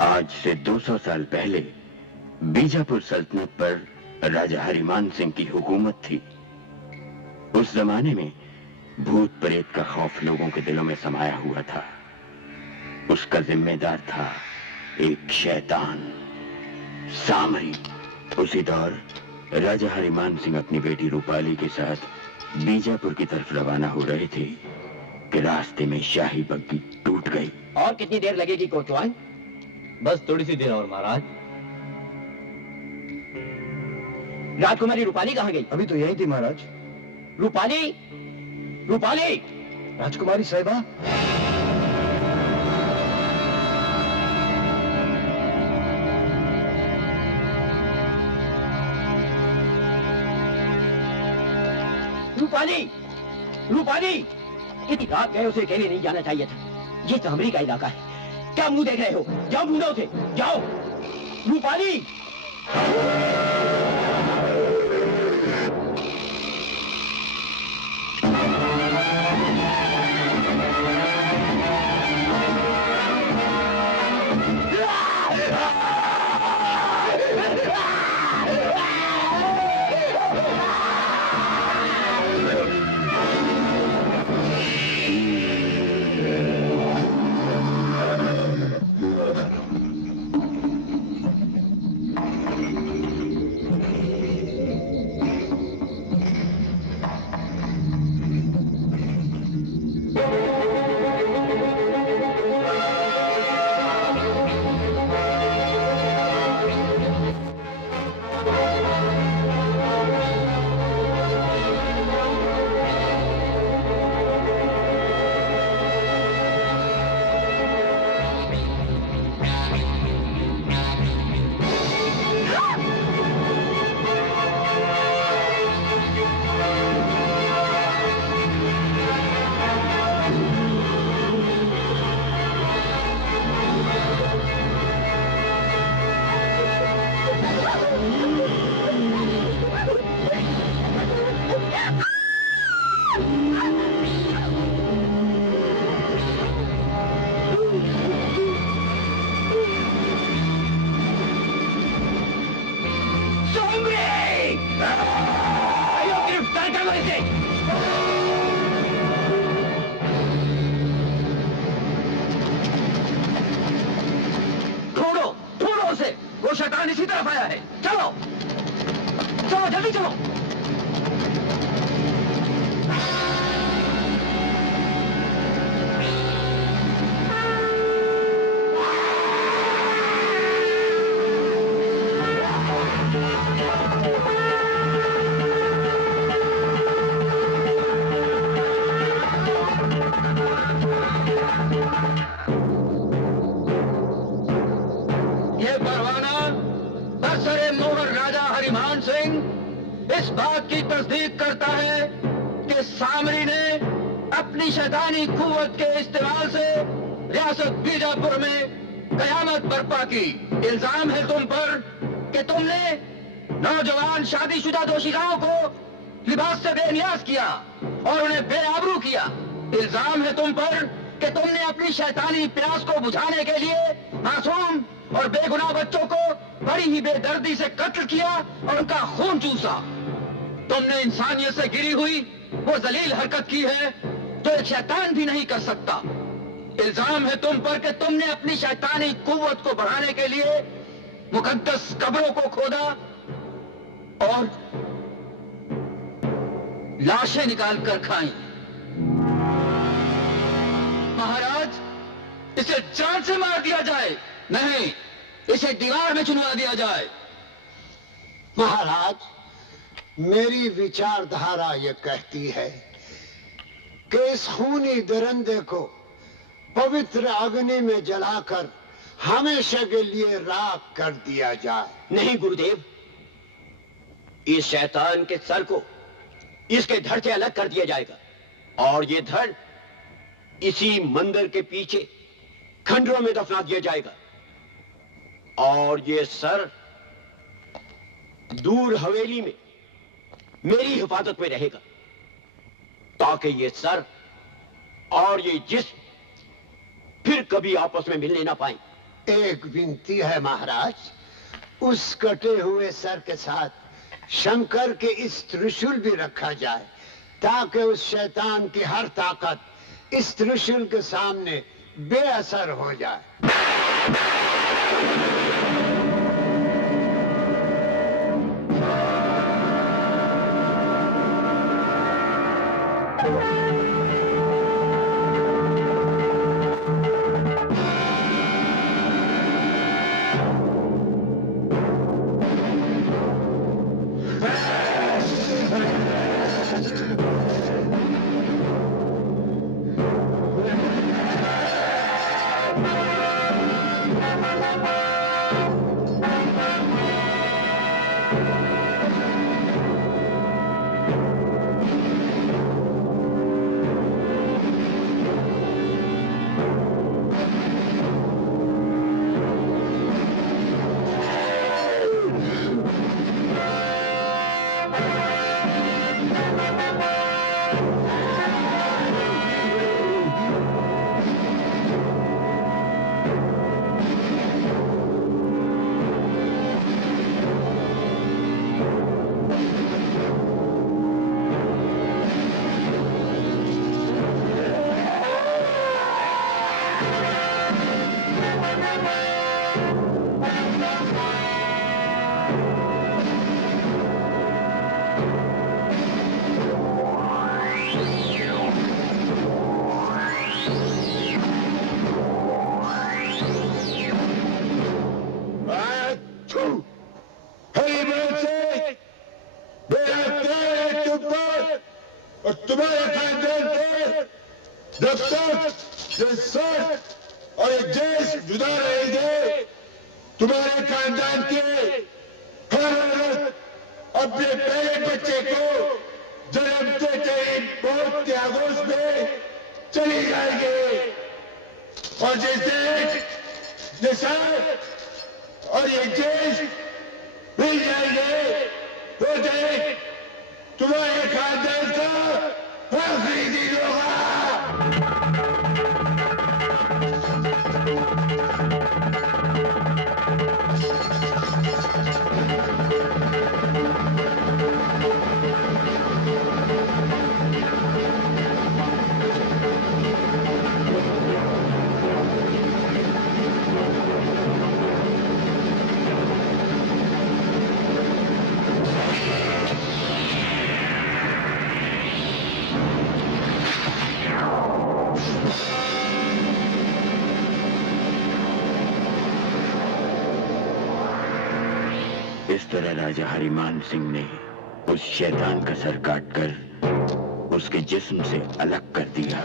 आज से 200 साल पहले बीजापुर सल्तनत पर राजा हरिमान सिंह की हुकूमत थी। उस जमाने में भूत प्रेत का खौफ लोगों के दिलों में समाया हुआ था। उसका जिम्मेदार था एक शैतान, सामरी। उसी दौर राजा हरिमान सिंह अपनी बेटी रूपाली के साथ बीजापुर की तरफ रवाना हो रहे थे कि रास्ते में शाही बग्गी टूट गई। और कितनी देर लगेगी कोतवाल? बस थोड़ी सी देर और महाराज। राजकुमारी रूपाली कहाँ गई? अभी तो यही थी महाराज। रूपाली, रूपाली! राजकुमारी साहिबा, रूपाली, रूपाली! इतनी रात गए, उसे अकेले नहीं जाना चाहिए था। ये सामरी का इलाका है। क्या मुंह देख रहे हो? जाओ ढूंढो उसे, जाओ। रूपाली! शैतान इसी तरफ आया है। चलो चलो जल्दी चलो। इस बात की तस्दीक करता है कि सामरी ने अपनी शैतानी कुव्वत के इस्तेमाल से रियासत बीजापुर में कयामत बर्पा की। इल्जाम है तुम पर कि तुमने नौजवान शादीशुदा दोषिकाओं को लिबास से बेनियाज किया और उन्हें बेआबरू किया। इल्जाम है तुम पर कि तुमने अपनी शैतानी प्यास को बुझाने के लिए मासूम और बेगुनाह बच्चों को बड़ी ही बेदर्दी से कत्ल किया और उनका खून चूसा। तुमने इंसानियत से गिरी हुई वो जलील हरकत की है जो एक शैतान भी नहीं कर सकता। इल्जाम है तुम पर कि तुमने अपनी शैतानी कुव्वत को बढ़ाने के लिए मुकद्दस कब्रों को खोदा और लाशें निकाल कर खाई। महाराज, इसे जान से मार दिया जाए। नहीं, इसे दीवार में चुनवा दिया जाए। महाराज, मेरी विचारधारा यह कहती है कि इस खूनी दरिंदे को पवित्र अग्नि में जलाकर हमेशा के लिए राख कर दिया जाए। नहीं गुरुदेव, इस शैतान के सर को इसके धड़ से अलग कर दिया जाएगा और ये धड़ इसी मंदिर के पीछे खंडरों में दफना दिया जाएगा और ये सर दूर हवेली में मेरी हिफाजत में रहेगा ताकि ये सर और ये जिस्म फिर कभी आपस में मिलने ना पाए। एक विनती है महाराज, उस कटे हुए सर के साथ शंकर के इस त्रिशूल भी रखा जाए, ताकि उस शैतान की हर ताकत इस त्रिशूल के सामने बेअसर हो जाए। और तुम्हारे खानदान पे जब तक ये सर और ये देश जुदा रहेंगे, तुम्हारे खानदान के हर औरत अपने पहले बच्चे को जन्मते ही मौत के आगोश में चली जाएंगे। और जैसे सर और ये देश मिल जाएंगे, वो देश तुम्हारे खानदान का आखिरी दिन होगा। इस तरह राजा हरिमान सिंह ने उस शैतान का सर काटकर उसके जिस्म से अलग कर दिया।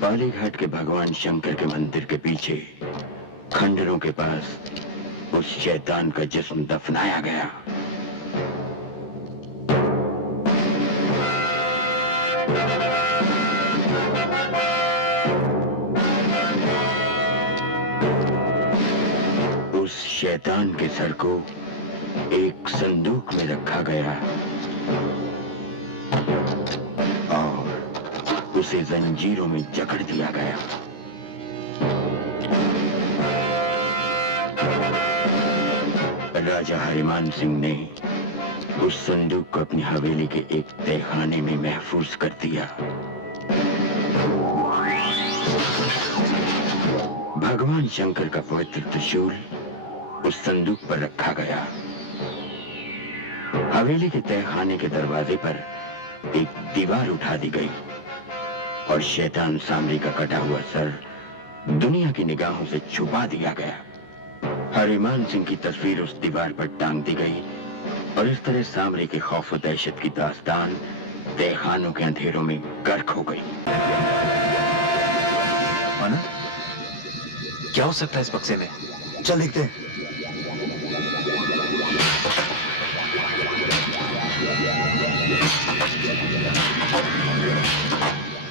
पालीघाट के भगवान शंकर के मंदिर के पीछे खंडरों के पास उस शैतान का जिस्म दफनाया गया। उस शैतान के सर को एक संदूक में रखा गया और उसे जंजीरों में जकड़ दिया गया। राजा हरिमान सिंह ने उस संदूक को अपनी हवेली के एक तहखाने में महफूज कर दिया। भगवान शंकर का पवित्र त्रिशूल उस संदूक पर रखा गया। हवेली के तहखाने के दरवाजे पर एक दीवार उठा दी गई और शैतान सामरी का कटा हुआ सर दुनिया की निगाहों से छुपा दिया गया। हरिमान सिंह की तस्वीर उस दीवार पर टांग दी गई और इस तरह सामरी के खौफ और दहशत की दास्तान तहखानों के अंधेरों में गर्क हो गई। माना क्या हो सकता है इस बक्से में? चल देखते हैं।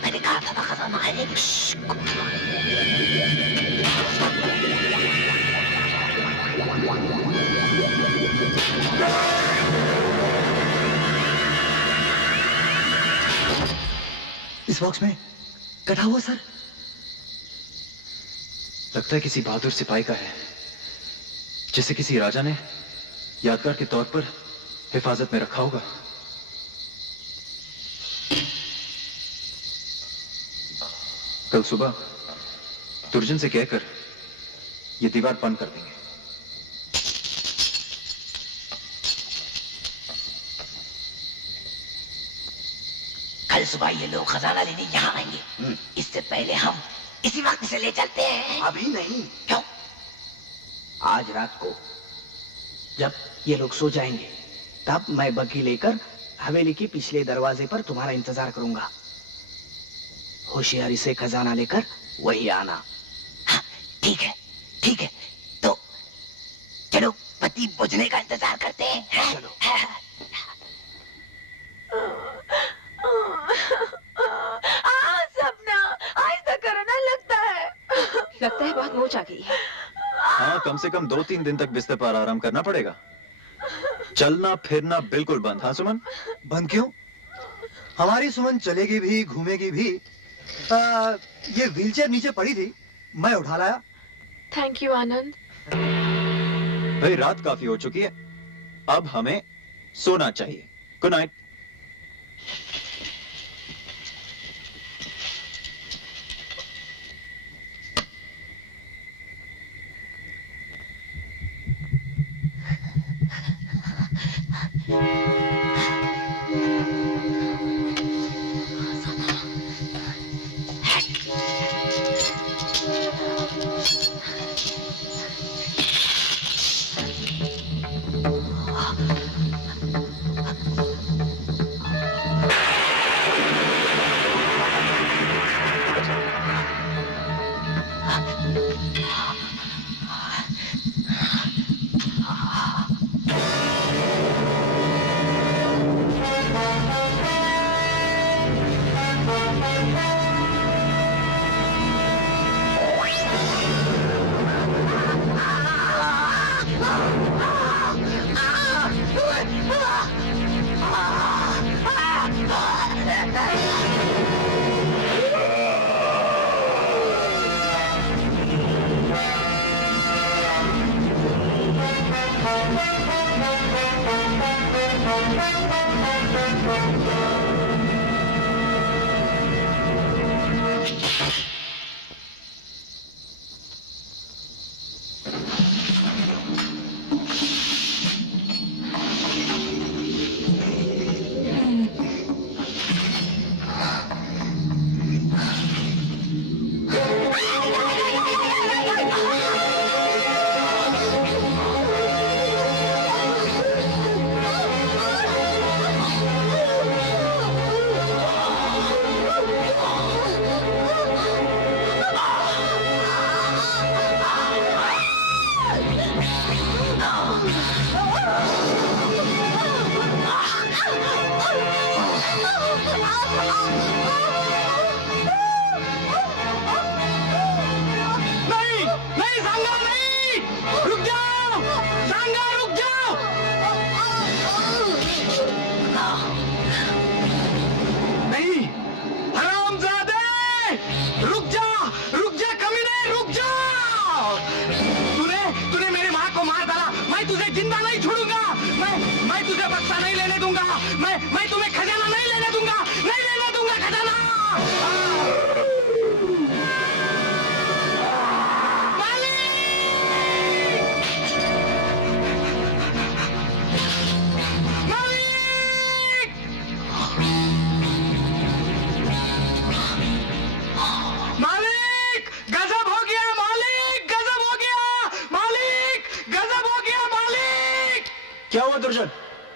मैंने कहा था ना खजाना है। इस बॉक्स में कटा हुआ सर। लगता है किसी बहादुर सिपाही का है, जिसे किसी राजा ने यादगार के तौर पर हिफाजत में रखा होगा। कल सुबह दुर्जन से कहकर यह दीवार बंद कर देंगे। कल सुबह ये लोग खजाना लेने यहाँ आएंगे। इससे पहले हम इसी वक्त से ले चलते हैं। अभी नहीं। क्यों? आज रात को जब ये लोग सो जाएंगे तब मैं बग्घी लेकर हवेली के पिछले दरवाजे पर तुम्हारा इंतजार करूंगा। होशियारी से खजाना लेकर वही आना। हाँ, ठीक है, ठीक है। तो चलो पति बुझने का इंतजार करते हैं। चलो। सपना ऐसा करना लगता है बहुत मोच आ गई है। हाँ, कम से कम 2-3 दिन तक बिस्तर पर आराम करना पड़ेगा। चलना फिरना बिल्कुल बंद। हाँ सुमन? बंद क्यों? हमारी सुमन चलेगी भी घूमेगी भी। ये व्हीलचेयर नीचे पड़ी थी, मैं उठा लाया। थैंक यू आनंद। भाई रात काफी हो चुकी है, अब हमें सोना चाहिए। Good night.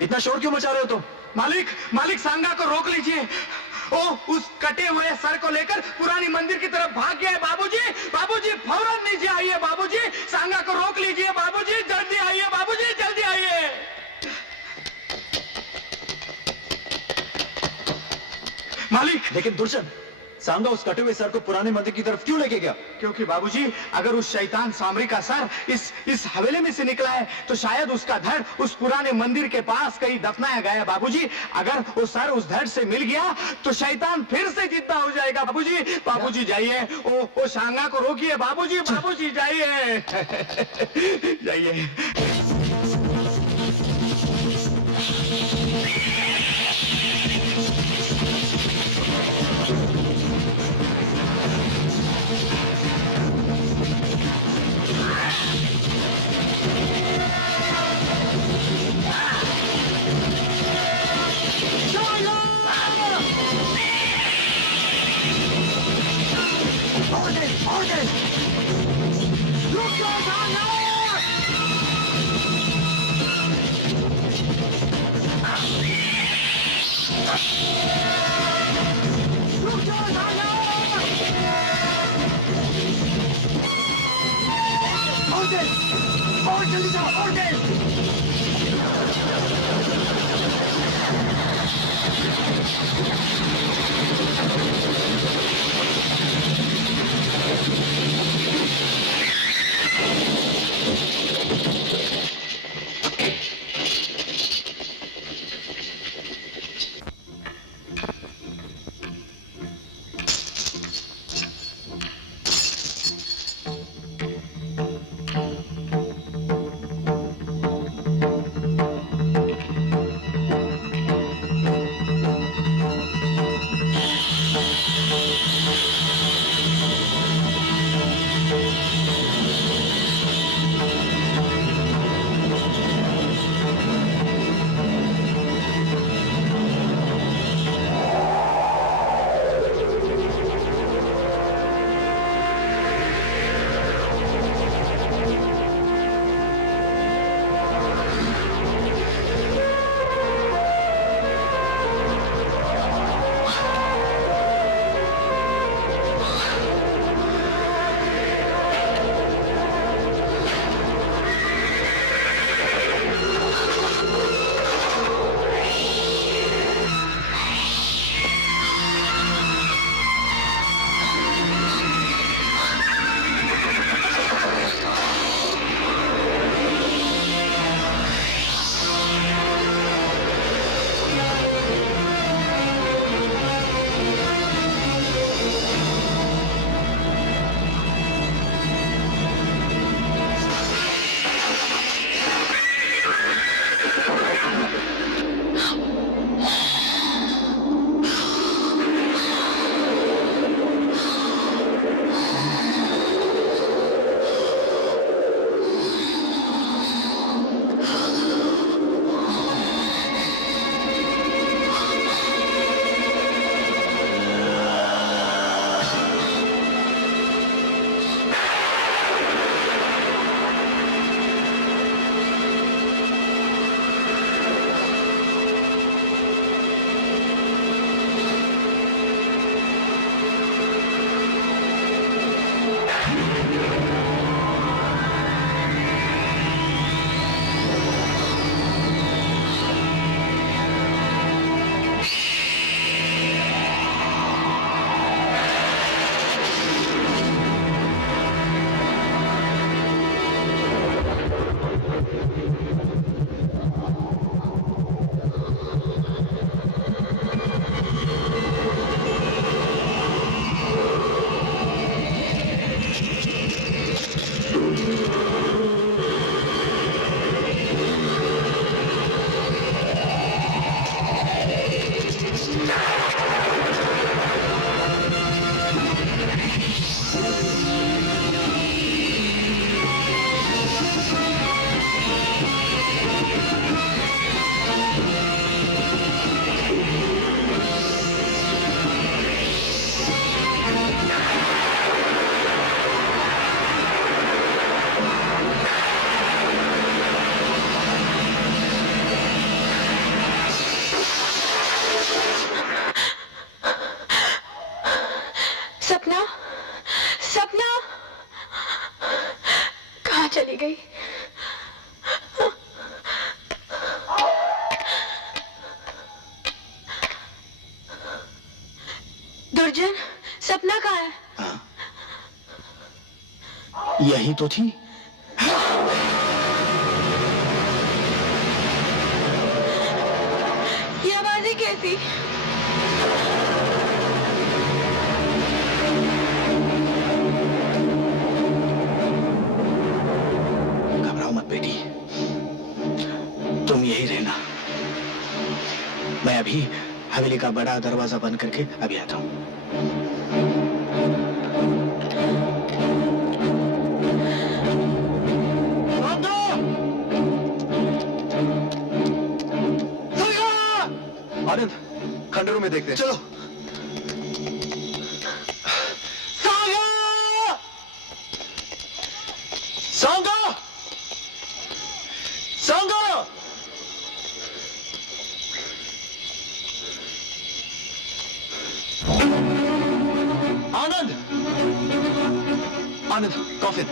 इतना शोर क्यों मचा रहे हो तुम? मालिक, मालिक सांगा को रोक लीजिए। ओ, उस कटे हुए सर को लेकर पुरानी मंदिर की तरफ भाग गया है। बाबूजी, बाबूजी फौरन नीचे आइए। बाबूजी, सांगा को रोक लीजिए। बाबूजी जल्दी आइए। बाबूजी जल्दी आइए। मालिक, लेकिन दुर्जन सांगा उस कटे हुए सर को पुराने मंदिर की तरफ क्यों लेके गया? क्योंकि बाबूजी, अगर उस शैतान सामरी का सर इस हवेली में से निकला है तो शायद उसका धड़ उस पुराने मंदिर के पास कहीं दफनाया गया है बाबूजी। अगर वो सर उस धड़ से मिल गया तो शैतान फिर से जिंदा हो जाएगा बाबूजी। बाबूजी जाइए, वो सांगा को रोकिए बाबूजी। बाबूजी जाइए जाइए। और जल्दी जाओ, और तेज। चली गई। दुर्जन, कहीं तो थी। ये आवाजें कैसी? घबराओ मत बेटी, तुम यही रहना। मैं अभी हवेली का बड़ा दरवाजा बंद करके अभी आता हूं। आनंद, खंडरों में देखते हैं। चलो। सांगा! सांगा! आनंद! आनंद, कॉफिन।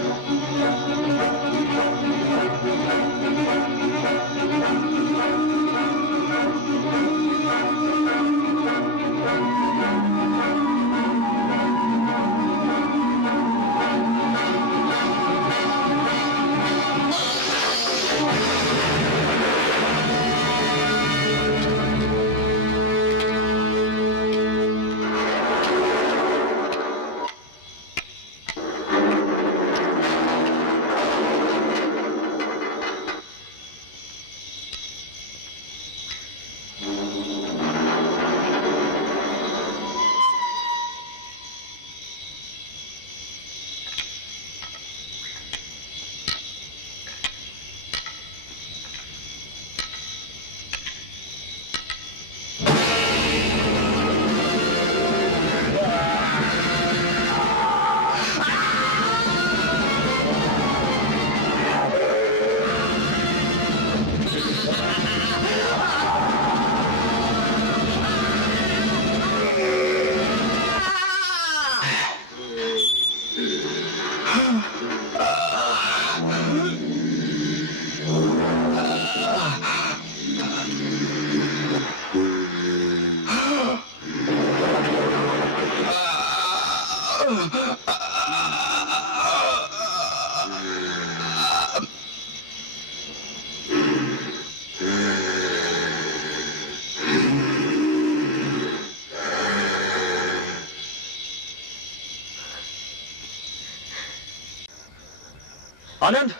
आनंद!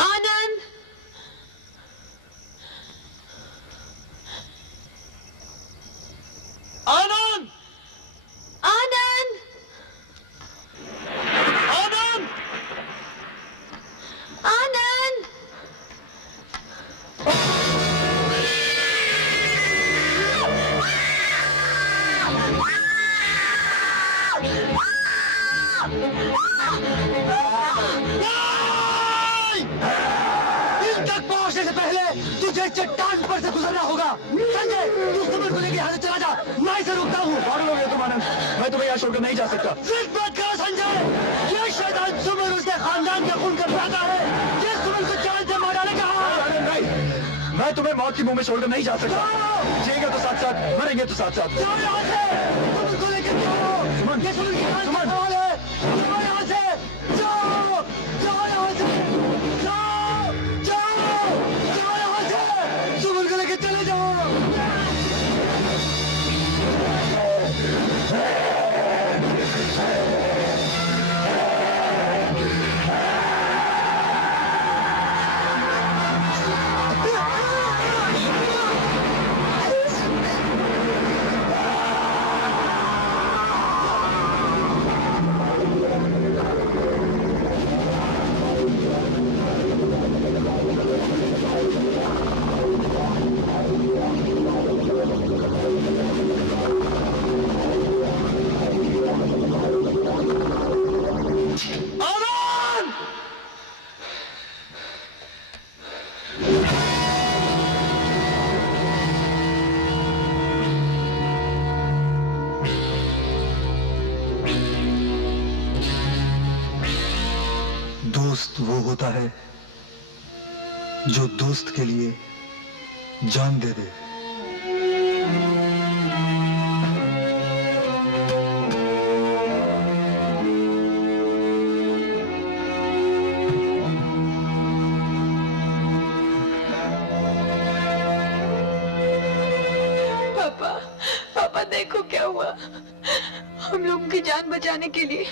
आनंद! आनंद! आनंद! आनंद! आनंद! पहुंचने से पहले तुझे चट्टान पर से गुजरना होगा। संजय, तू सुमन को लेके यहाँ से चला जा, मैं इसे रोकता हूँ। पागल हो गया तुम आनंद, मैं तुम्हें यहाँ छोड़कर नहीं जा सकता। सिर्फ बात करो संजय, ये शैतान सुमन उसके खानदान के खून का प्यादा है, ये सुमन को जान से मार डालेगा। मैं तुम्हें मौत की मुंह में छोड़कर नहीं जा सकता। जिएगा तो साथ साथ, मरेंगे तो साथ साथ। जाओ यहाँ से, सुमन को लेकर जाओ। सुमन, ये सुमन की जान का सुमन। सवाल है। जाओ यहाँ से, जाओ, जाओ यहाँ से, जाओ, जाओ, जाओ यहाँ से, सुमन को लेकर चले जाओ। दोस्त वो होता है जो दोस्त के लिए जान दे दे। हम लोगों की जान बचाने के लिए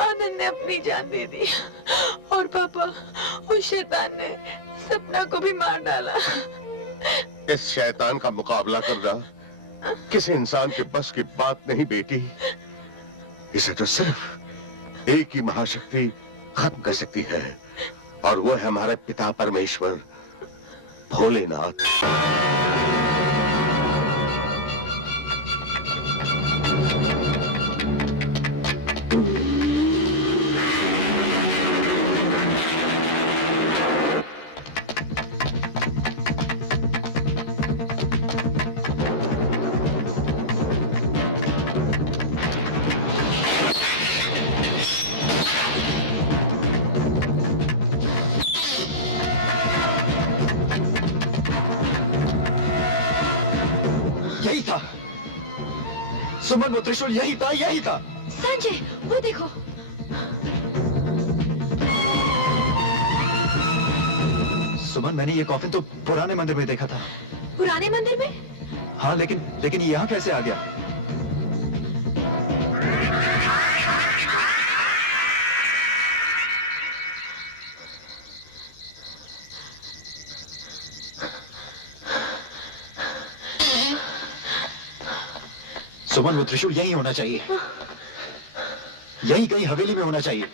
आनंद ने अपनी जान दे दी और पापा उस शैतान ने सपना को भी मार डाला। इस शैतान का मुकाबला करना किसी इंसान के बस की बात नहीं बेटी। इसे तो सिर्फ एक ही महाशक्ति खत्म कर सकती है और वो है हमारे पिता परमेश्वर भोलेनाथ। यही था सुमन, वो त्रिशूल यही था, यही था। संजय, वो देखो। सुमन, मैंने ये कॉफिन तो पुराने मंदिर में देखा था। पुराने मंदिर में? हाँ, लेकिन ये यहाँ कैसे आ गया? सुमन, वो त्रिशूल यहीं होना चाहिए, यहीं कहीं हवेली में होना चाहिए।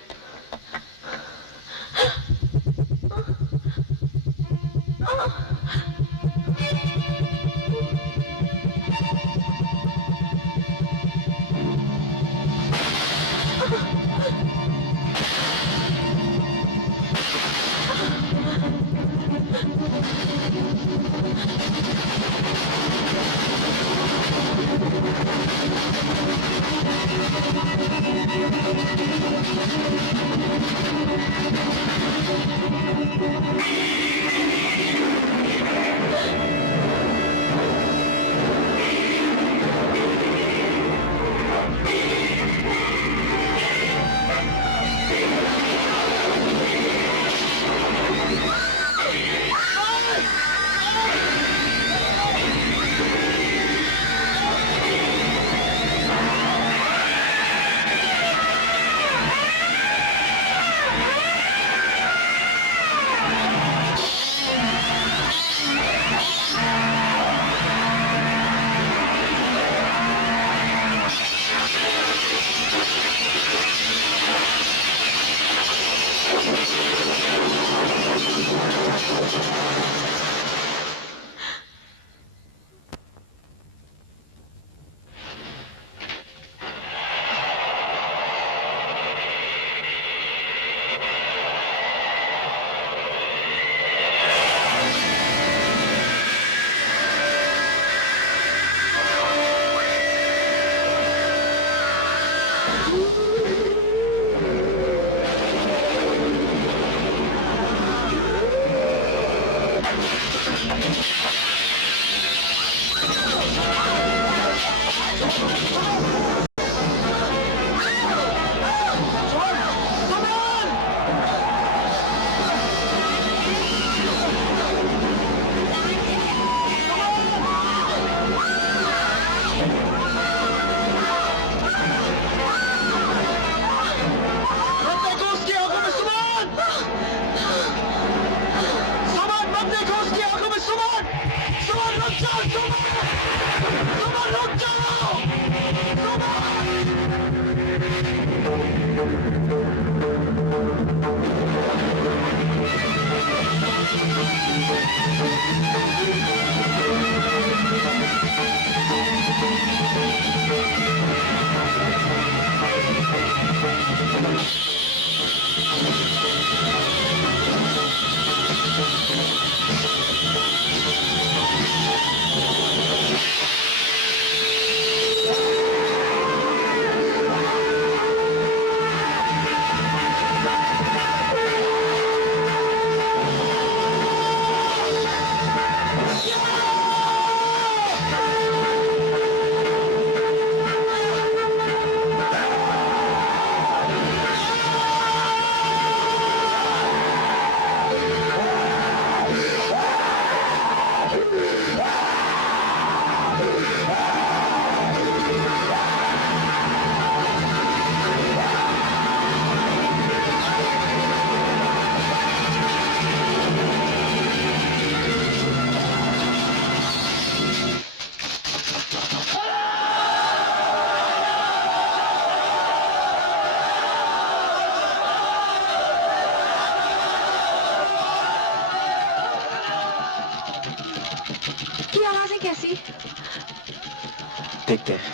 देखते हैं।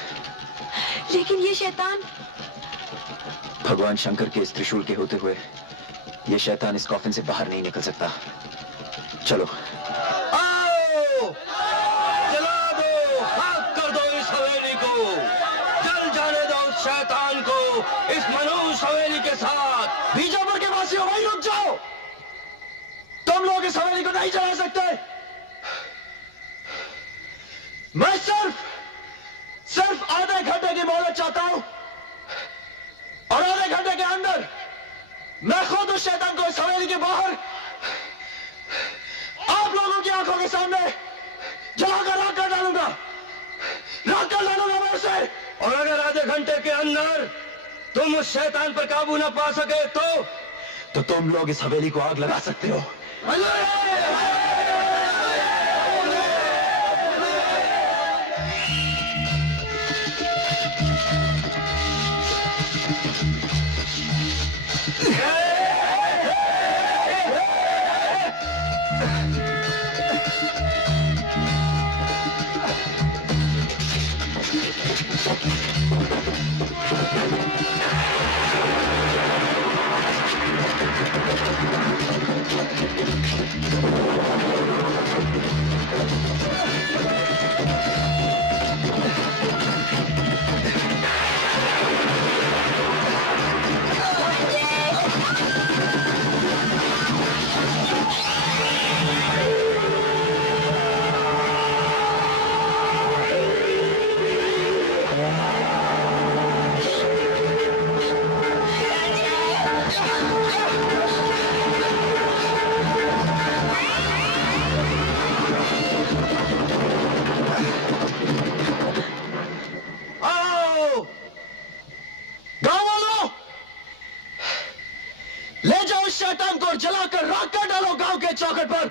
लेकिन ये शैतान। भगवान शंकर के इस त्रिशूल के होते हुए ये शैतान इस कॉफिन से बाहर नहीं निकल सकता। चलो। आओ, जला दो, खाक कर दो इस हवेली को, जल जाने दो उस शैतान को इस मनुष्य हवेली के साथ। बीजापुर के वासियों, वहीं रुक जाओ। तुम लोग इस हवेली को नहीं जला सकते। मैं सिर्फ आधे घंटे की मोहलत चाहता हूं, और आधे घंटे के अंदर मैं खुद उस शैतान को इस हवेली के बाहर आप लोगों की आंखों के सामने जलाकर राख कर डालूंगा मैं उसे। और अगर आधे घंटे के अंदर तुम उस शैतान पर काबू न पा सके तो तुम लोग इस हवेली को आग लगा सकते हो। शैतान को जलाकर राख कर डालो गांव के चौखट पर।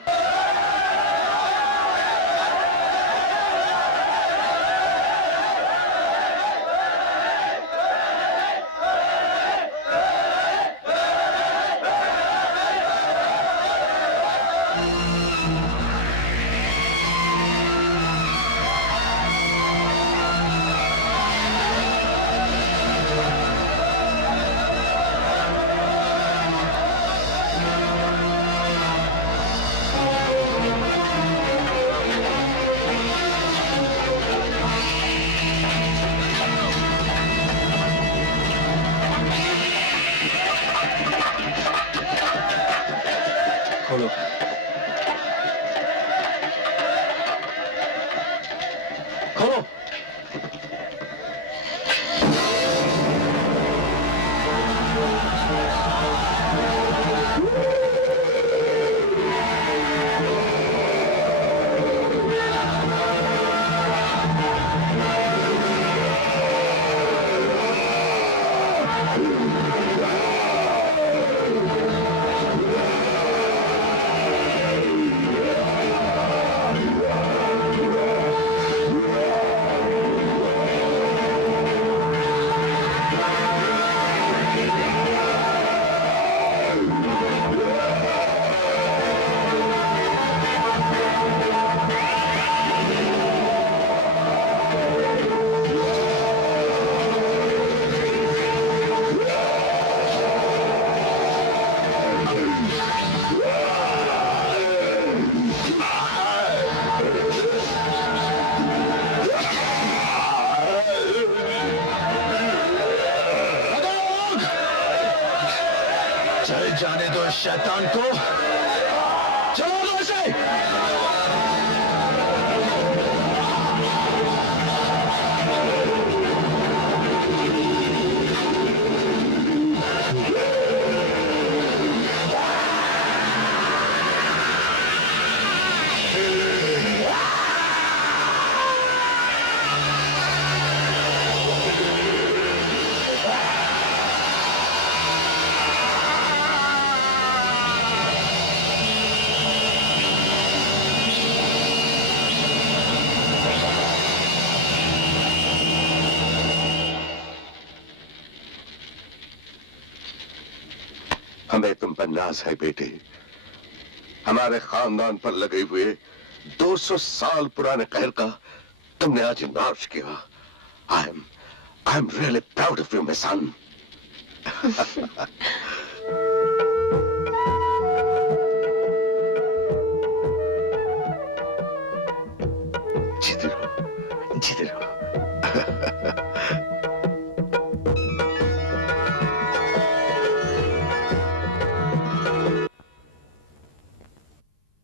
खोलो। खोलो। चल जाने दो इस शैतान को, चलो दो इसे। हमें तुम पर नाज है बेटे। हमारे खानदान पर लगे हुए 200 साल पुराने कहर का तुमने आज नाश किया। I'm really proud of you, my son. जीते रहो, जीते रहो।